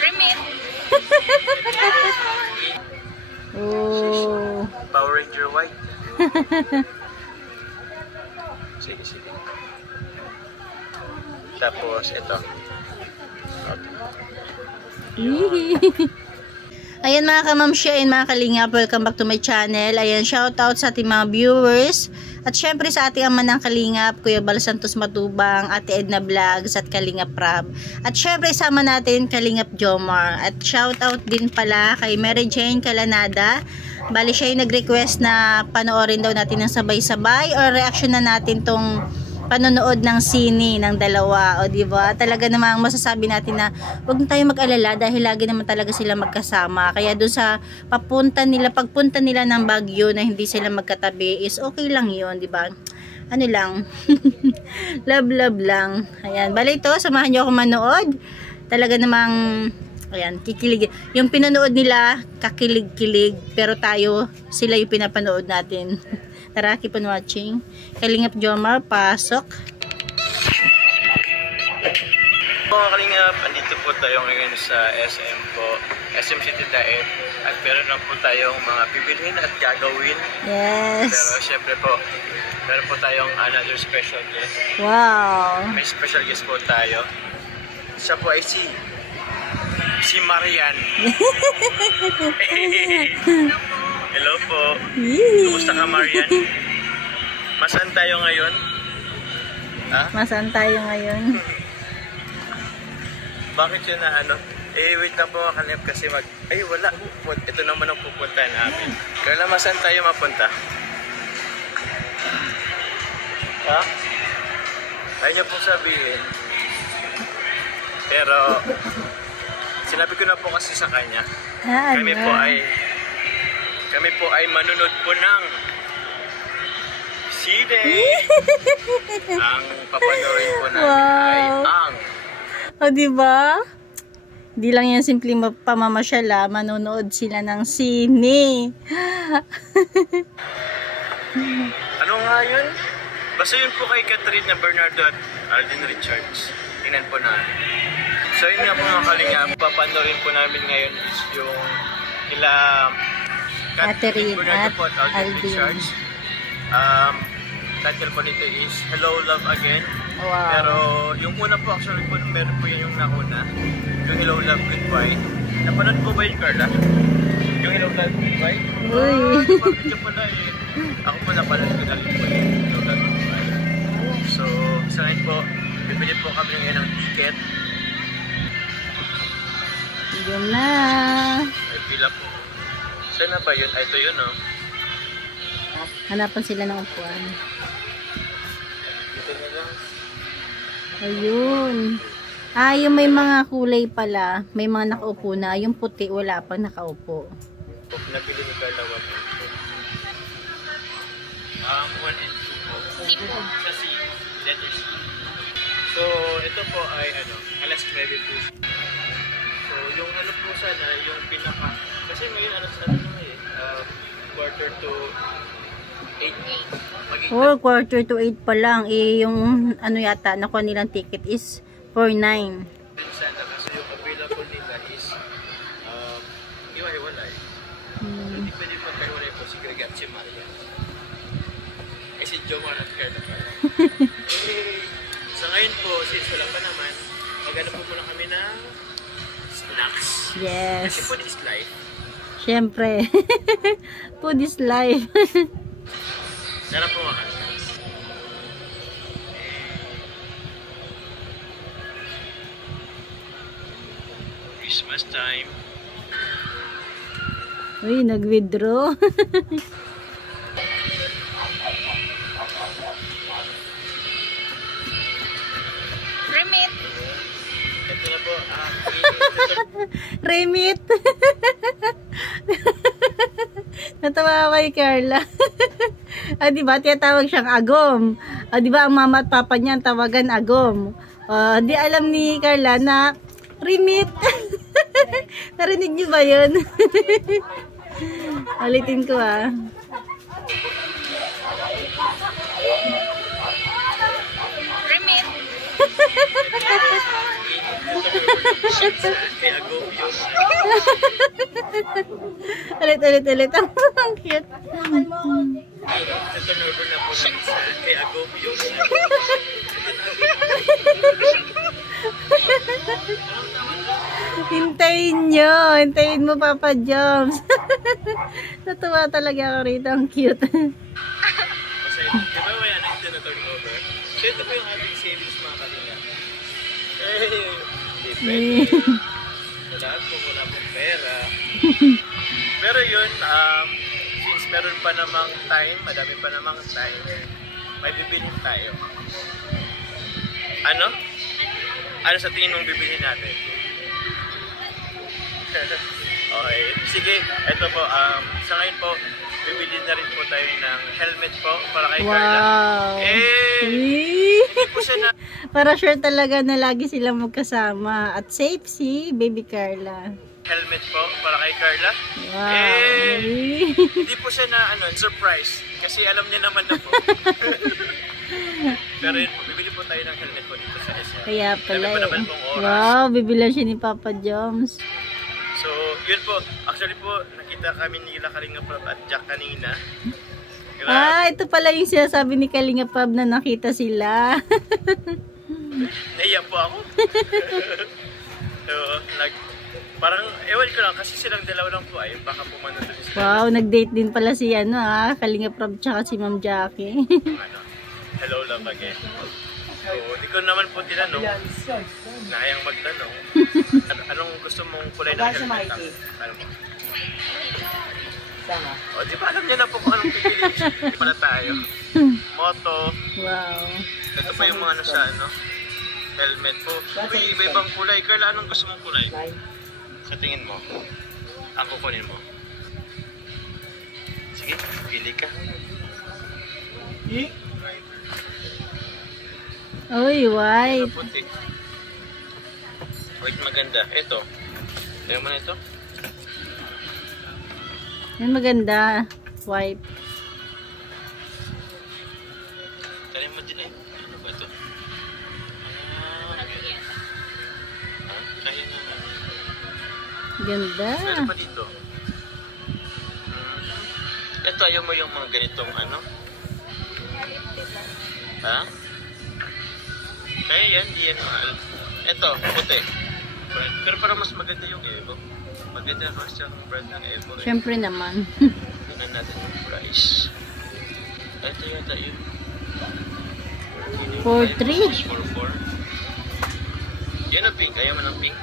Remit. Oh. Power Ranger White. Sige, sige. Tapos, ito. Ayan mga kamamsya and mga kalingap, welcome back to my channel. Ayan, shout out sa ating mga viewers. At syempre sa ating ama ng kalingap, Kuya Bal Santos Matubang, Ate Edna Vlogs at Kalingap Rab. At syempre sama natin Kalingap Jomar. At shout out din pala kay Mary Jane Calanada. Bali siya yung nag-request na panoorin daw natin ng sabay-sabay or reaction na natin tong panonood ng sine ng dalawa, o diba? Talaga namang masasabi natin na huwag na tayo mag-alala dahil lagi naman talaga sila magkasama. Kaya doon sa pagpunta nila ng Baguio na hindi sila magkatabi is okay lang yun, diba? Ano lang, love lang. Ayan, bali ito, samahan nyo ako manood. Talaga namang, ayan, kikilig. Yung pinanood nila, kakilig-kilig, pero sila yung pinapanood natin. Tara, keep on watching. Kalingap Jomar, pasok. Mga kalingap, andito po tayo ngayon sa SM po. SM City Daet. At meron lang po tayong mga bibilhin at gagawin. Yes. Pero syempre po, meron po tayong another special guest. Wow. May special guest po tayo. Siya po ay si Marian. Hello po. Kumusta ka, Marian? Masaan tayo ngayon? Ha? Masaan tayo ngayon? Bakit yun na ano? Wait lang po mga kalingap kasi ay wala. Ito naman ang pupuntahan namin. Kaya masaan tayo mapunta? Ha? Kaya niyo pong sabihin. Pero sinabi ko na po kasi sa kanya. Kami po ay manunod po ng sine. Ang papanorin po namin ay ang... O diba? Di lang yan simpleng pamamasyala, manonood sila ng sine. Ano nga yun? Basta yun po kay Catherine Bernardo at Alden Richards. Tingnan po namin. So yun nga po mga kalingap, papanorin po namin ngayon is yung nila Catherine at Alden Richards. Title po nito is Hello Love Again. Wow. Pero yung una po actually po, meron po yun yung nauna. Yung Hello Love Goodbye. Napanood po ba yun, Carla? Yung Hello Love Goodbye? Uy. Ito pala eh. Ako po napanood ko na rin po yung Hello Love Goodbye. So, sa ngayon po, bibili po kami ngayon ng ticket. Yun na. Ay, pila po. Saan na ba yun? Ay, ito yun, oh. Hanapan sila ng upuan. Dito na lang. Ayun. Yung may mga kulay pala. May mga nakaupo na. Yung puti, wala pang nakaupo. Napili ni Carla 1 and 2. 1 and 2 po. Sa C. Letter C. So, ito po ay alas 9 po. So, yung ano po sana, yung pinaka... Kasi ngayon, ano na ngayon? Quarter to 8. Oh, quarter to 8 pa lang. Yung ano yata, nakuha nilang ticket is 4-9. Sana kasi yung available nila is iwa-iwalay. So, hindi pwede magkahiwalay po si Greg at si Maria. Si Jomar at Carla pala. So ngayon po, since wala pa naman, mag-ano po muna kami ng snacks. Yes. Kasi food is life. Siyempre. Food is life. Sarap po mga Christmas time. Uy, nag-withdraw. Remit. Ito na po. Remit. Natawa ako kay Carla. Diba, tinatawag siyang Agom. Diba, ang mama at papa niya tawagan Agom. Di alam ni Carla na Remit. Narinig niyo ba yun? Ulitin ko Remit. Kaya go yun. Ulit. Ang cute. Ito normal na po sa isa. Kaya go yun. Hintayin mo Papa Joms. Natuwa talaga ako rito, ang cute. Kasi, di ba may ano yung turnover? So ito po yung ating savings mga kanina. Hindi pwede. Wala pong pera. Pero yun, since meron pa namang time, madami pa namang time, may bibilin tayo. Ano? Ano sa tingin mong bibilin natin? Okay. Sige, ito po. Sa ngayon po, bibili na rin po tayo ng helmet po para kay Carla. Wow. Hindi po siya na... Para sure talaga na lagi silang magkasama. At safe si Baby Carla. Helmet po para kay Carla. Wow. Hindi po siya na surprise. Kasi alam niya naman na po. Pero yun po, bibili po tayo ng helmet po dito sa SM. Kaya pala Dami pa naman pong oras. Wow, bibilan siya ni Papa Joms. So, yun po. Actually po, nakita kami nila Kalinga Prab at Jack kanina. Ito pala yung sinasabi ni Kalinga Prab na nakita sila. Naiyak po ako. So, parang, ewan ko lang, kasi silang dalawa lang po ay, baka pumanod doon sila. Wow, nag-date din pala si Kalinga Prab tsaka si Ma'am Jackie. Hello love again. So, di ko naman po tinanong, nayang magtanong, anong gusto mong kulay ng helmet? Ano mo? O, di ba alam niya na po kung anong pipili? Di pala tayo. Moto. Wow. Ito pa yung mga nasa, helmet po. Uy, iba-ibang kulay. Carla, anong gusto mong kulay? Sa tingin mo, ang kukunin mo. Sige, pili ka. Uy, white. Puti. White maganda. Ito. Tignan mo na ito. Yan maganda. White. Tari mo din eh. Ano ba ito? Kaya na. Ganda. Meron pa dito. Ito, ayaw mo yung mga ganitong ano? Ha? Kaya yan, di yan mahal. Ito, puti. Pero parang mas maganda yung Evo. Maganda kasi yung brand ng Evo. Siyempre naman. Tingnan natin yung price. Ito yata yun. 4-3. 4-4. Yan ang pink. Ayaw mo ng pink.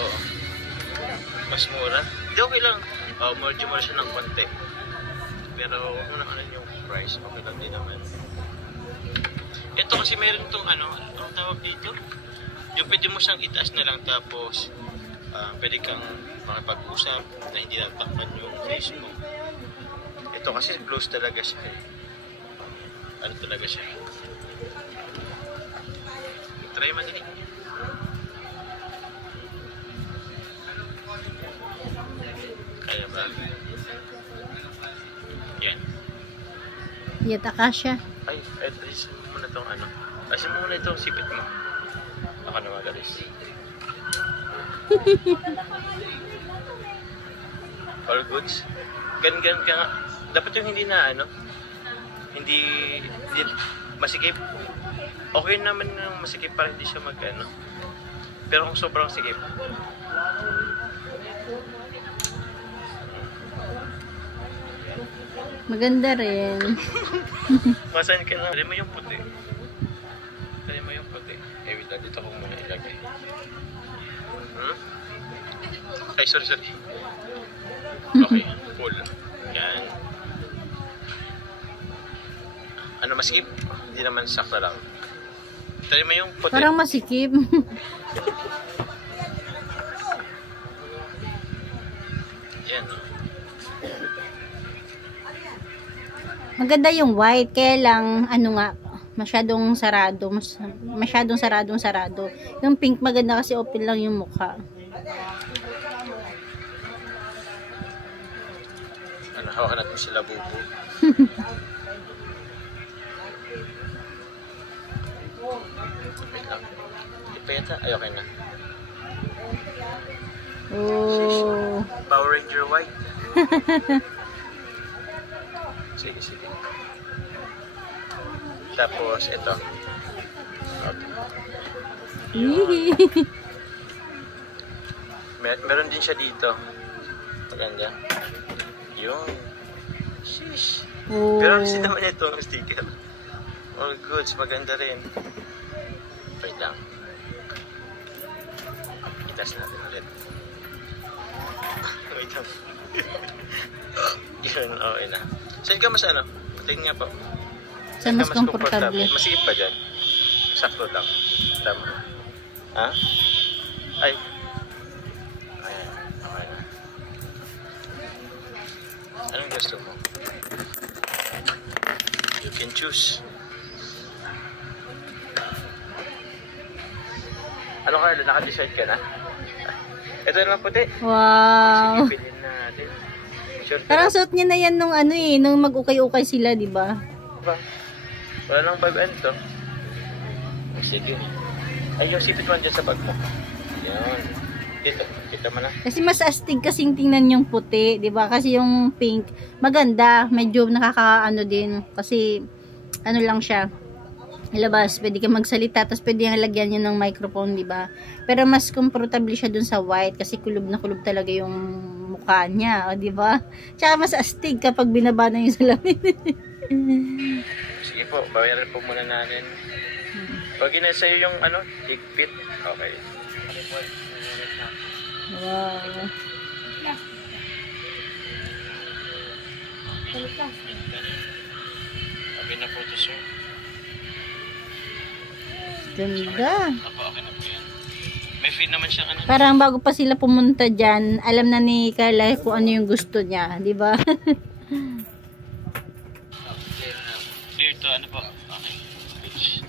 Oo. Mas mura. Hindi, okay lang. Medyo mura siya ng konti. Pero huwag mo na ano yung price. Okay lang din naman. Ito kasi meron itong ano, ang tawag dito. Yung pwede mo siyang itaas na lang tapos pwede kang makipag-usap na hindi natakpan yung face mo. Ito kasi close talaga siya. Ano talaga siya? Try madali. Kaya ba? Yan. Yata ka siya. Ay, alisin mo muna itong ano. Alisin mo muna itong sipit mo. Ako na magalis. All goods. Gan-gan ka nga. Dapat yung hindi na ano. Hindi masikip. Okay naman yung masikip para hindi siya mag ano. Pero kung sobrang sikip. Maganda rin. Masan ka na? Tali mo yung puti. Tali mo yung puti. Eh, wait lang. Dito ko muna ilagay. Ay, sorry. Okay, cool. Yan. Ano, maskip? Hindi naman sakta lang. Tali mo yung puti. Parang masikip. Yan. Maganda yung white, kaya lang, ano nga, masyadong sarado. Masyadong sarado. Yung pink maganda kasi open lang yung mukha. Ano, hawakan natin sila bubo. Wait lang. Di pa yata? Ay, okay na. Oh. Power Ranger White. Sige, sige. Tapos, ito. Okay. Meron din siya dito. Maganda. Yun. Sheesh. Oh. Pero kasi naman ito ang sticker. All goods, maganda rin. Wait lang. Itas natin ulit. Wait lang. Yun, okay na. Saan ka mas ano? Tingin nga po. Saan mas komportable? Masikip pa dyan. Sakto lang. Tama. Ha? Ay. Ayan. Okay na. Anong gusto mo? You can choose. Ano ka? Naka-decide ka na? Ito naman puti. Wow. Sige, bilhin natin. Sure ka Parang na? suot niya na yan nung ano eh, nung mag-ukay-ukay sila, di ba? Ba? Wala nang bagaan to. Sige. Ay, yung sipit man dyan sa bag mo. Yan. Dito. Kita mo na. Kasi mas astig kasing tingnan yung puti, di ba? Kasi yung pink, maganda. Medyo nakakaano din. Kasi, ano lang siya. Ilabas, pwede ka magsalita, tapos pwede yung lagyan niya ng microphone, di ba? Pero mas komportable siya dun sa white kasi kulob na kulob talaga yung mukha niya, di ba? Tsaka mas astig kapag binaba na yung salamin. Sige po, bayaran po muna natin. Pag sa'yo yung ano, higpit. Okay. Wow. Sabi na po ito, sir. Ganda. Ako, okay na po yan. May free naman siyang ano. Parang bago pa sila pumunta dyan, alam na ni Carla kung ano yung gusto niya, di ba? Clear to, ano po? Okay. Bitch.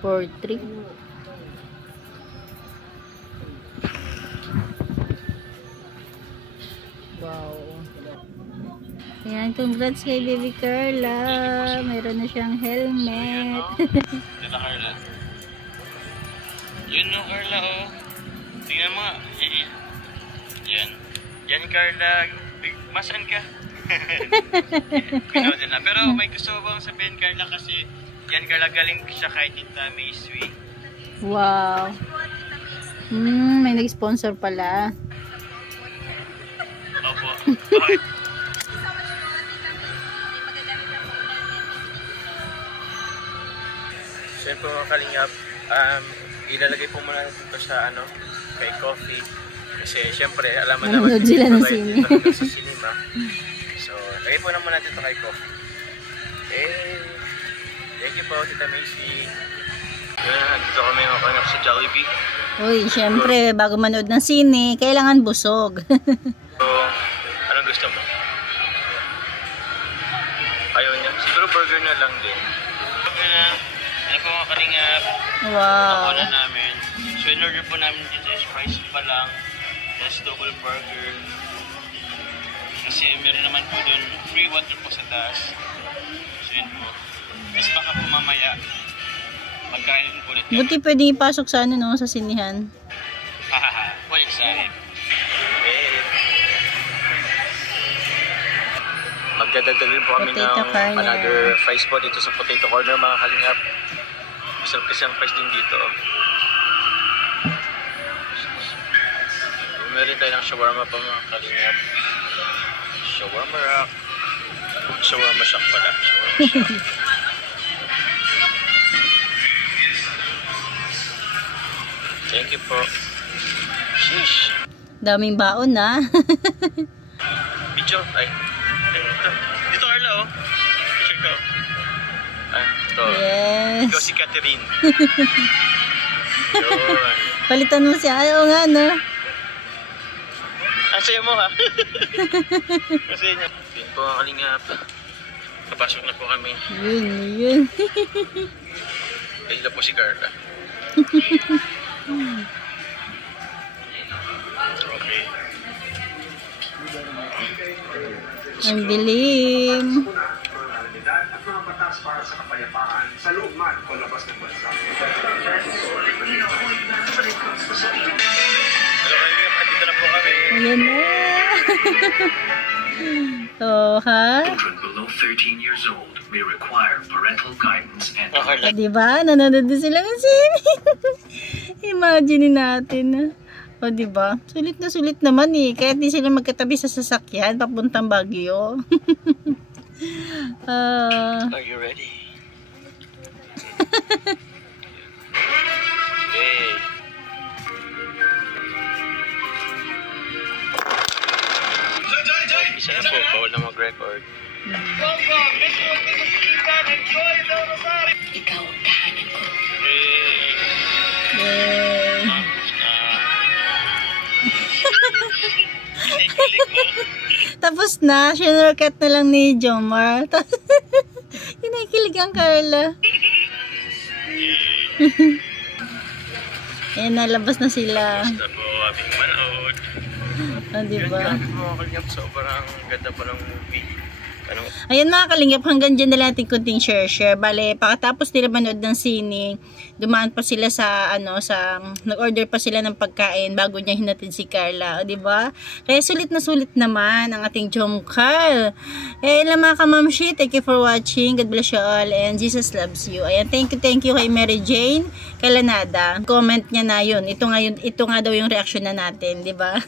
4-3. Wow. Ayan, congrats kay Baby Carla. Meron na siyang helmet. Dito, Carla. Yun no, Carla, oh. Tingnan mo nga. Yan. Yan, Carla. Masan ka? Pinood na. Pero may gusto ko bang sabihin, Carla, kasi yan, Carla, galing siya kay Tita Mayswi. Wow. May nag-sponsor pala. Opo. Bakit? Siyempre mga kalingap, ilalagay po muna dito sa ano, kay Coffee. Kasi siyempre, alam mo naman, Nanonood sila ng sine. Sa cinema. So, lagay po naman natin ito kay Coffee. Thank you po, Tita Macy. Yan, dito kami makakanap sa Jollibee. Uy, syempre, bago manood ng sine, kailangan busog. So, anong gusto mo? Ayaw niya. Siguro burger na lang din. Okay na. Ano po mga kalingap? Wow. Ako na namin. So, in-order po namin dito is fries pa lang. That's double burger. Kasi meron naman po doon free water po sa taas. So, yun po. Tapos baka po mamaya magkain ulit kami. Buti pwedeng ipasok sa ano, no, sa sinihan. Hahaha. Well excited. Magdadagdag rin po kami Potato ng corner. another fries po dito sa Potato Corner mga kalingap. Masarap kasi ang fries din dito. Meron tayo ng shawarma pa mga kalingap. Shawarma rock. Shawarma shack pala. Shawarma shack. Thank you po. Sheesh. Daming baon na. Video. Ay. Dito. Dito Carla oh. Picture ko. Ito. Yes. Ikaw si Catherine. Yun. Palitan mo siya. Ayaw nga, no? Ang saya mo ha. Kasi niya. Yun po ang kalingap. Napasok na po kami. Yun. Dahil na po si Carla. Okay. Ang dilim. batas para sa kapayapaan sa loob man o labas ng bansa. Hello, Kalingap. Andito na po kami. Ayan na. Oh, ha? Children below 13 years old may require parental guidance and O, diba? Nanonood din sila ng sine. Imagine natin. O, diba? Sulit naman eh. Kaya di sila magkatabi sa sasakyan papuntang Baguio. Are you ready? Hey. Isa na po, bawal na mag-record. Ikaw ang tahanan ko. Hey. Yay. Tapos na, sinurkat na lang ni Jomar. Kinikilig ang Carla. Ayan, nalabas na sila. Basta po aming manood. O, diba? Grabe po mga Kalingap, sobrang ganda pa ng movie. Ano? Ayan mga Kalingap, hanggang dyan na lang ating kunting share. Bale, pakatapos nila manood ng sine, dumaan pa sila sa, nag-order pa sila ng pagkain bago niya hinatid si Carla. O, diba? Kaya sulit naman ang ating Jomcar. Eh, lang mga kamamshi, thank you for watching. God bless you all and Jesus loves you. Ayan, thank you kay Mary Jane Kalanada. Comment niya na yun. Ito nga daw yung reaction na natin, diba?